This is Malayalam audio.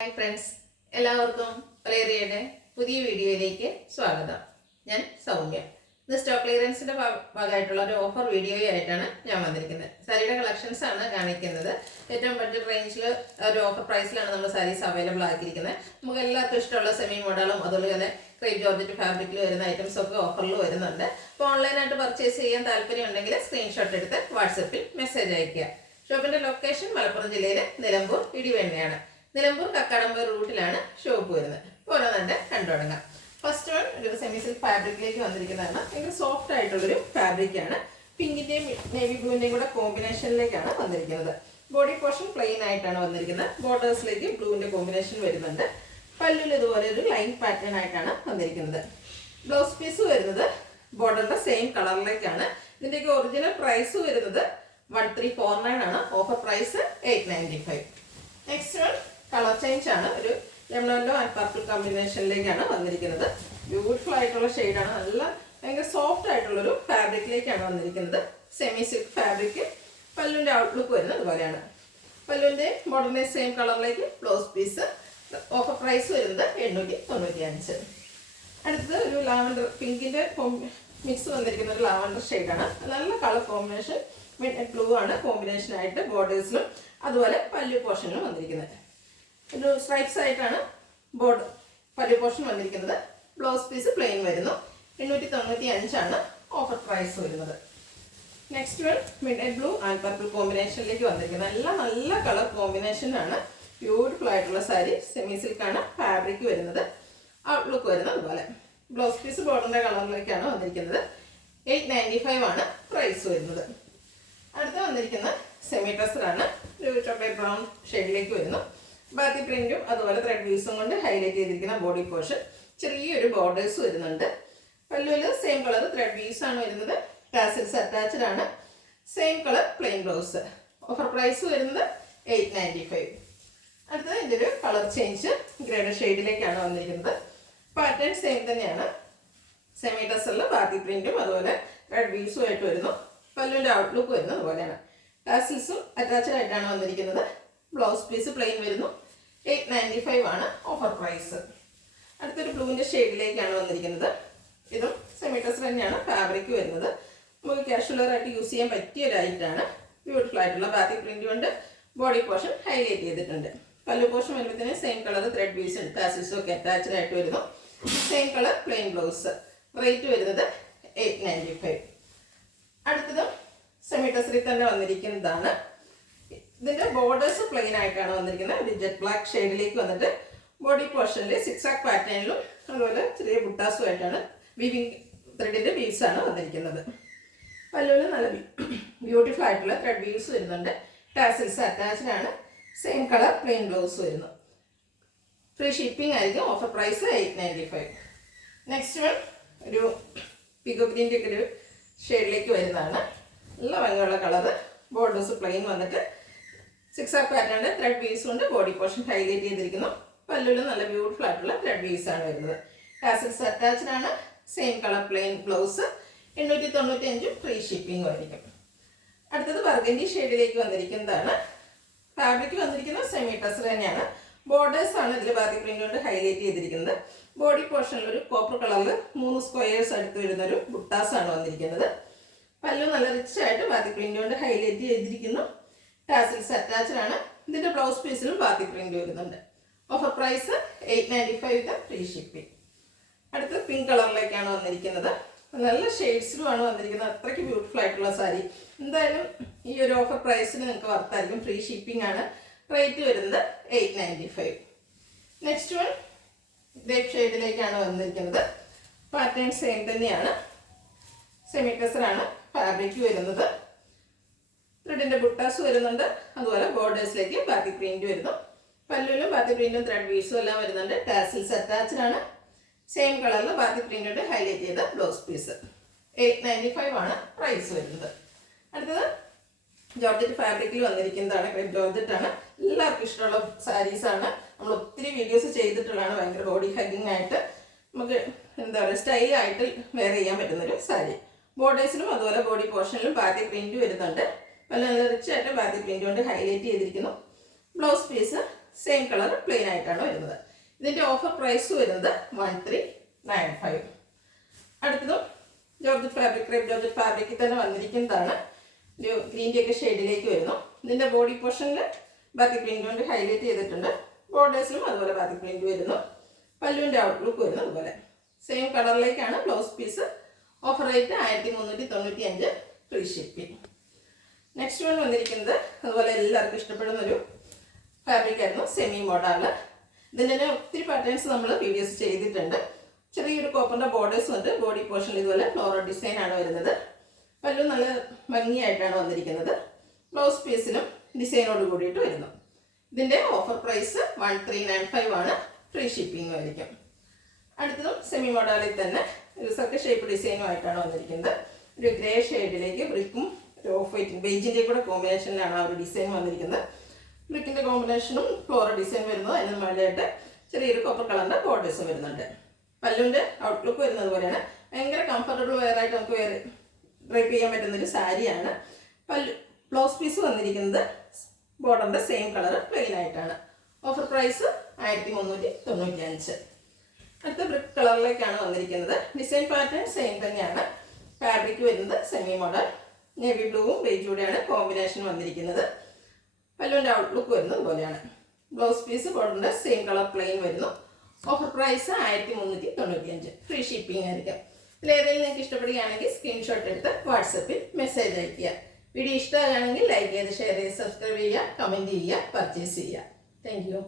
ഹായ് ഫ്രണ്ട്സ്, എല്ലാവർക്കും വലേറിയയുടെ പുതിയ വീഡിയോയിലേക്ക് സ്വാഗതം. ഞാൻ സൗമ്യ. ഇന്ന് സ്റ്റോക്ക് ക്ലിയറൻസിൻ്റെ ഭാഗമായിട്ടുള്ള ഒരു ഓഫർ വീഡിയോ ആയിട്ടാണ് ഞാൻ വന്നിരിക്കുന്നത്. സാരിയുടെ കളക്ഷൻസ് ആണ് കാണിക്കുന്നത്. ഏറ്റവും ബഡ്ജറ്റ് റേഞ്ചിൽ ഒരു ഓഫർ പ്രൈസിലാണ് നമ്മൾ സാരീസ് അവൈലബിൾ ആക്കിയിരിക്കുന്നത്. നമുക്ക് എല്ലാവർക്കും ഇഷ്ടമുള്ള സെമി മോഡലും അതുപോലെ തന്നെ ക്രേപ്പ് ജോർജറ്റ് ഫാബ്രിക്കിൽ വരുന്ന ഐറ്റംസ് ഒക്കെ ഓഫറിൽ വരുന്നുണ്ട്. അപ്പോൾ ഓൺലൈനായിട്ട് പർച്ചേസ് ചെയ്യാൻ താല്പര്യം ഉണ്ടെങ്കിൽ സ്ക്രീൻഷോട്ട് എടുത്ത് വാട്സപ്പിൽ മെസ്സേജ് അയയ്ക്കുക. ഷോപ്പിൻ്റെ ലൊക്കേഷൻ മലപ്പുറം ജില്ലയിലെ നിലമ്പൂർ ഇടിവെണ്ണയാണ്. നിലമ്പൂർ കക്കാടമ്പൂർ റൂട്ടിലാണ് ഷോപ്പ് വരുന്നത്. ഓരോന്നെ കണ്ടു തുടങ്ങാം. ഫസ്റ്റ് വൺ ഒരു സെമി സിൽക്ക് ഫാബ്രിക്കിലേക്ക് വന്നിരിക്കുന്നതാണ്. ഭയങ്കര സോഫ്റ്റ് ആയിട്ടുള്ളൊരു ഫാബ്രിക്കാണ്. പിങ്കിൻ്റെയും നേവി ബ്ലൂവിൻ്റെയും കൂടെ കോമ്പിനേഷനിലേക്കാണ് വന്നിരിക്കുന്നത്. ബോഡി പോർഷൻ പ്ലെയിൻ ആയിട്ടാണ് വന്നിരിക്കുന്നത്. ബോർഡേഴ്സിലേക്ക് ബ്ലൂവിൻ്റെ കോമ്പിനേഷൻ വരുന്നുണ്ട്. പല്ലുവിൽ ഇതുപോലെ ഒരു ലൈൻ പാറ്റേൺ ആയിട്ടാണ് വന്നിരിക്കുന്നത്. ബ്ലൗസ് പീസ് വരുന്നത് ബോർഡറിൻ്റെ സെയിം കളറിലേക്കാണ്. ഇതിൻ്റെയൊക്കെ ഒറിജിനൽ പ്രൈസ് വരുന്നത് 1349 ആണ്. Offer price 895. Next one colour change ആണ്. ഒരു ലെമൺ യെല്ലോ ആൻഡ് പർപ്പിൾ കോമ്പിനേഷനിലേക്കാണ് വന്നിരിക്കുന്നത്. ബ്യൂട്ടിഫുൾ ആയിട്ടുള്ള ഷെയ്ഡാണ്. നല്ല ഭയങ്കര സോഫ്റ്റ് ആയിട്ടുള്ളൊരു ഫാബ്രിക്കിലേക്കാണ് വന്നിരിക്കുന്നത്. Semi silk fabric. പല്ലുവിൻ്റെ ഔട്ട്ലുക്ക് വരുന്നത് അതുപോലെയാണ്. പല്ലുവിൻ്റെ ബോർഡറിൻ്റെ സെയിം കളറിലേക്ക് ബ്ലൗസ് പീസ്. ഓഫർ പ്രൈസ് വരുന്നത് 895. അടുത്തത് ഒരു ലാവൻഡർ പിങ്കിൻ്റെ മിക്സ് വന്നിരിക്കുന്ന ഒരു ലാവൻഡർ ഷെയ്ഡാണ്. നല്ല കളർ കോമ്പിനേഷൻ. മിഡ് ബ്ലൂ ആണ് കോമ്പിനേഷനായിട്ട് ബോർഡേഴ്സിലും അതുപോലെ പല്ലു പോർഷനിലും വന്നിരിക്കുന്നത്. ഒരു സ്ട്രൈപ്സ് ആയിട്ടാണ് ബോർഡർ പല്ലു പോർഷൻ വന്നിരിക്കുന്നത്. ബ്ലൗസ് പീസ് പ്ലെയിൻ വരുന്നു. 895 ആണ് ഓഫർ പ്രൈസ് വരുന്നത്. Next one mid blue and purple കോമ്പിനേഷനിലേക്ക് വന്നിരിക്കുന്നത്. എല്ലാം നല്ല കളർ കോമ്പിനേഷനാണ്. ബ്യൂട്ടിഫുൾ ആയിട്ടുള്ള സാരി. സെമി സിൽക്കാണ് ഫാബ്രിക് വരുന്നത്. ഔട്ട്ലുക്ക് വരുന്നത് അതുപോലെ. ബ്ലൗസ് പീസ് ബോർഡറിൻ്റെ കളറിലേക്കാണ് വന്നിരിക്കുന്നത്. 895 ആണ് പ്രൈസ് വരുന്നത്. അടുത്ത് വന്നിരിക്കുന്ന സെമി ടെസറാണ്. ഒരു ചോക്ലേറ്റ് ബ്രൗൺ ഷെയ്ഡിലേക്ക് വരുന്നു. ബാക്കി പ്രിന്റും അതുപോലെ ത്രെഡ് വ്യൂസും കൊണ്ട് ഹൈലൈറ്റ് ചെയ്തിരിക്കുന്ന ബോഡി പോർഷൻ. ചെറിയൊരു ബോർഡേഴ്സ് വരുന്നുണ്ട്. പല്ലുവിൽ സെയിം കളർ ത്രെഡ് വ്യൂസ് ആണ് വരുന്നത്. ടാസിൽസ് അറ്റാച്ച്ഡ് ആണ്. Same colour plain blouse. Offer price വരുന്നത് 895. അടുത്തത് ഇതിൻ്റെ ഒരു കളർ ചേഞ്ച് ഗ്രേഡ് ഷെയ്ഡിലേക്കാണ് വന്നിരിക്കുന്നത്. പാറ്റേൺ സെയിം തന്നെയാണ്. സെമി ടെസറിൽ ബാക്കി പ്രിന്റും അതുപോലെ ത്രെഡ് വ്യൂസും ആയിട്ട് വരുന്നു. പല്ലുവിൻ്റെ ഔട്ട്ലുക്ക് വരുന്നത് അതുപോലെയാണ്. ടാസിൽസും അറ്റാച്ച്ഡ് ആയിട്ടാണ് വന്നിരിക്കുന്നത്. ബ്ലൗസ് പീസ് പ്ലെയിൻ വരുന്നു. 895 ആണ് ഓഫർ പ്രൈസ്. അടുത്തൊരു ബ്ലൂവിൻ്റെ ഷെയ്ഡിലേക്കാണ് വന്നിരിക്കുന്നത്. ഇതും സെമി ടെസർ തന്നെയാണ് ഫാബ്രിക് വരുന്നത്. നമുക്ക് കാഷ്വലറായിട്ട് യൂസ് ചെയ്യാൻ പറ്റിയ ഒരു ഐറ്റാണ്. ബ്യൂട്ടിഫുൾ ആയിട്ടുള്ള ബാക്കി പ്രിന്റ് കൊണ്ട് ബോഡി പോർഷൻ ഹൈലൈറ്റ് ചെയ്തിട്ടുണ്ട്. പല്ലു പോർഷൻ വരുമ്പോഴത്തേന് സെയിം കളർ ത്രെഡ് പീസ് ടാസിൽസും ഒക്കെ അറ്റാച്ച്ഡ് ആയിട്ട് വരുന്നു. Same colour plain blouse. Rate വരുന്നത് 895. അടുത്തത് സെമി ടെസറിൽ തന്നെ വന്നിരിക്കുന്നതാണ്. ഇതിൻ്റെ ബോർഡേഴ്സ് പ്ലെയിൻ ആയിട്ടാണ് വന്നിരിക്കുന്നത്. ഒരു ജെറ്റ് ബ്ലാക്ക് ഷെയ്ഡിലേക്ക് വന്നിട്ട് ബോഡി പോർഷനിൽ സിക്സാക് പാറ്റേണിലും അതുപോലെ ചെറിയ ബുട്ടാസും ആയിട്ടാണ് വീവിങ് ത്രെഡിൻ്റെ വീവ്സ് ആണ് വന്നിരിക്കുന്നത്. പല്ലുവിൽ നല്ല ബ്യൂട്ടിഫുൾ ആയിട്ടുള്ള ത്രെഡ് വീവ്സ് വരുന്നുണ്ട്. ടാസിൽസ് അറ്റാച്ച്ഡ് ആണ്. സെയിം കളർ പ്ലെയിൻ ബ്ലൗസ് വരുന്നു. ഫ്രീ ഷിപ്പിംഗ് ആയിരിക്കും. Offer price 895. നെക്സ്റ്റ് വൺ ഒരു പിഗോ ഗ്രീൻ്റെ ഒക്കെ ഒരു ഷെയ്ഡിലേക്ക് വരുന്നതാണ്. നല്ല ഭംഗിയുള്ള കളറ്. ബോർഡേഴ്സ് പ്ലെയിൻ വന്നിട്ട് സിക്സാക് പാറ്റേണിൻ്റെ ത്രെഡ് വീവ്സ് കൊണ്ട് ബോഡി പോർഷൻ ഹൈലൈറ്റ് ചെയ്തിരിക്കുന്നു. പല്ലുവിൽ നല്ല ബ്യൂട്ടിഫുൾ ആയിട്ടുള്ള ത്രെഡ് വീവ്സ് ആണ് വരുന്നത്. ടാസിൽസ് അറ്റാച്ച്ഡ് ആണ്. Same colour plain blouse. 895 free ഷിപ്പിംഗും ആയിരിക്കും. അടുത്തത് ബർഗൻഡി ഷെയ്ഡിലേക്ക് വന്നിരിക്കുന്നതാണ്. ഫാബ്രിക് വന്നിരിക്കുന്നത് സെമി ടെസർ തന്നെയാണ്. ബോർഡേഴ്സ് ആണ് ഇതിൽ ബാക്കി പ്രിന്റ് കൊണ്ട് ഹൈലൈറ്റ് ചെയ്തിരിക്കുന്നത്. ബോഡി പോർഷനിൽ ഒരു കോപ്പർ കളറിൽ 3 സ്ക്വയേഴ്സ് അടുത്ത് വരുന്നൊരു ബുട്ടാസ് ആണ് വന്നിരിക്കുന്നത്. പല്ലു നല്ല റിച്ച് ആയിട്ട് ബാക്കി പ്രിന്റ് കൊണ്ട് ഹൈലൈറ്റ് ചെയ്തിരിക്കുന്നു. ടാസിൽസ് അറ്റാച്ച്ഡ് ആണ്. ഇതിൻ്റെ ബ്ലൗസ് പീസിലും ബാക്കി പ്രിന്റ് വരുന്നുണ്ട്. Offer price 895 free shipping. അടുത്ത പിങ്ക് കളറിലേക്കാണ് വന്നിരിക്കുന്നത്. നല്ല ഷെയ്ഡ്സിലുമാണ് വന്നിരിക്കുന്നത്. അത്രയ്ക്ക് ബ്യൂട്ടിഫുൾ ആയിട്ടുള്ള സാരി. എന്തായാലും ഈ ഒരു ഓഫർ പ്രൈസിന് നിങ്ങൾക്ക് വർത്തായിരിക്കും. ഫ്രീ ഷിപ്പിംഗ് ആണ്. റേറ്റ് വരുന്നത് 895. നെക്സ്റ്റ് വൺ ഗ്രേപ്പ് ഷെയ്ഡിലേക്കാണ് വന്നിരിക്കുന്നത്. പാറ്റേൺ സെയിം തന്നെയാണ്. സെമി ടെസറാണ് ഫാബ്രിക് വരുന്നത്. ത്രെഡിൻ്റെ ബുട്ടാസ് വരുന്നുണ്ട്. അതുപോലെ ബോർഡേഴ്സിലേക്ക് ബാക്കി പ്രിന്റ് വരുന്നു. പല്ലുവിലും ബാക്കി പ്രിന്റും ത്രെഡ് വീസും എല്ലാം വരുന്നുണ്ട്. ടാസിൽസ് അറ്റാച്ച്ഡ് ആണ്. സെയിം കളറിൽ ബാക്കി പ്രിന്റോട് ഹൈലൈറ്റ് ചെയ്ത ബ്ലൗസ് പീസ്. 895 ആണ് പ്രൈസ് വരുന്നത്. അടുത്തത് ജോർജറ്റ് ഫാബ്രിക്കിൽ വന്നിരിക്കുന്നതാണ്. ക്രേപ്പ് ജോർജറ്റ് ആണ്. എല്ലാവർക്കും ഇഷ്ടമുള്ള സാരീസാണ്. നമ്മൾ ഒത്തിരി വീഡിയോസ് ചെയ്തിട്ടുള്ളതാണ്. ഭയങ്കര ബോഡി ഹഗ്ഗിങ് ആയിട്ട് നമുക്ക് എന്താ പറയുക സ്റ്റൈലായിട്ട് വെയർ ചെയ്യാൻ പറ്റുന്നൊരു സാരി. ബോർഡേഴ്സിലും അതുപോലെ ബോഡി പോർഷനിലും ബാക്കി പ്രിന്റ് വരുന്നുണ്ട്. നല്ല റിച്ച് ആയിട്ട് ബാക്കി പ്രിന്റ് കൊണ്ട് ഹൈലൈറ്റ് ചെയ്തിരിക്കുന്നു. Blouse piece same colour plain ആയിട്ടാണ് വരുന്നത്. ഇതിൻ്റെ ഓഫർ പ്രൈസ് വരുന്നത് 1395. അടുത്തതും ജോർജറ്റ് ഫാബ്രിക്, ക്രേപ്പ് ജോർജറ്റ് ഫാബ്രിക്കിൽ തന്നെ വന്നിരിക്കുന്നതാണ്. ഒരു ഗ്രീൻ ടീ ഒക്കെ ഷെയ്ഡിലേക്ക് വരുന്നു. ഇതിൻ്റെ ബോഡി പോർഷനിൽ ബാത്തിക് പ്രിന്റ് കൊണ്ട് ഹൈലൈറ്റ് ചെയ്തിട്ടുണ്ട്. ബോർഡേഴ്സിലും അതുപോലെ ബാത്തിക് പ്രിന്റ് വരുന്നു. പല്ലുവിൻ്റെ ഔട്ട്ലുക്ക് വരുന്നു അതുപോലെ. സെയിം കളറിലേക്കാണ് blouse piece. Offer rate 1395, free shipping. Next one വന്നിരിക്കുന്നത് അതുപോലെ എല്ലാവർക്കും ഇഷ്ടപ്പെടുന്ന ഒരു ഫാബ്രിക് ആയിരുന്നു, സെമി മോഡാള്. ഇതിൻ്റെ തന്നെ ഒത്തിരി പാറ്റേൺസ് നമ്മൾ വീഡിയോസ് ചെയ്തിട്ടുണ്ട്. ചെറിയൊരു കോപ്പറിൻ്റെ ബോർഡേഴ്സ് ഉണ്ട്. ബോഡി പോർഷനിൽ ഇതുപോലെ ഫ്ലോറൽ ഡിസൈൻ ആണ് വരുന്നത്. പല്ലു നല്ല ഭംഗിയായിട്ടാണ് വന്നിരിക്കുന്നത്. ബ്ലൗസ് പീസിലും ഡിസൈനോട് കൂടിയിട്ട് വരുന്നു. ഇതിൻ്റെ ഓഫർ പ്രൈസ് 1395 ആണ്, ഫ്രീ ഷിപ്പിംഗ് ആയിരിക്കും. അടുത്തതും സെമി മോഡലിൽ തന്നെ ഒരു സർക്കിൾ ഷേപ്പ് ഡിസൈനുമായിട്ടാണ് വന്നിരിക്കുന്നത്. ഒരു ഗ്രേ ഷെയ്ഡിലേക്ക് ബ്രിക്കും ഒരു ഓഫ് വൈറ്റും ബേജിൻ്റെ കൂടെ കോമ്പിനേഷനിലാണ് ആ ഒരു ഡിസൈൻ വന്നിരിക്കുന്നത്. ബ്രിക്കിൻ്റെ കോമ്പിനേഷനും ഫ്ലോറൽ ഡിസൈൻ വരുന്നു. അതിന് മേലെയായിട്ട് ചെറിയൊരു കോപ്പർ കളറിൻ്റെ ബോർഡേഴ്സും വരുന്നുണ്ട്. പല്ലുവിൻ്റെ ഔട്ട്ലുക്ക് വരുന്നത് പോലെയാണ്. ഭയങ്കര കംഫർട്ടബിൾ വെയറായിട്ട് നമുക്ക് ഡ്രൈപ്പ് ചെയ്യാൻ പറ്റുന്നൊരു സാരിയാണ്. ബ്ലൗസ് പീസ് വന്നിരിക്കുന്നത് ബോർഡറിൻ്റെ സെയിം കളർ പ്ലെയിൻ ആയിട്ടാണ്. Offer price 1395. അടുത്ത ബ്രിക്ക് കളറിലേക്കാണ് വന്നിരിക്കുന്നത്. ഡിസൈൻ പാറ്റേൺ സെയിം തന്നെയാണ്. ഫാബ്രിക് വരുന്നത് സെമി മോഡൽ നേവി ബ്ലൂവും ബേജൂടെയാണ് കോമ്പിനേഷൻ വന്നിരിക്കുന്നത്. പല്ലുവിൻ്റെ ഔട്ട്ലുക്ക് വരുന്നത് പോലെയാണ്. ബ്ലൗസ് പീസ് ബോർഡറിൻ്റെ സെയിം കളർ പ്ലെയിൻ വരുന്നു. ഓഫർ പ്രൈസ് 1395, ഫ്രീ ഷിപ്പിംഗ് ആയിരിക്കും. ഇതിലേതെങ്കിലും നിങ്ങൾക്ക് ഇഷ്ടപ്പെടുകയാണെങ്കിൽ സ്ക്രീൻഷോട്ട് എടുത്ത് വാട്സപ്പിൽ മെസ്സേജ് അയയ്ക്കുക. വീഡിയോ ഇഷ്ടമാണെങ്കിൽ ലൈക്ക് ചെയ്ത് ഷെയർ ചെയ്ത് സബ്സ്ക്രൈബ് ചെയ്യുക, കമൻറ്റ് ചെയ്യുക, പർച്ചേസ് ചെയ്യുക. Thank you.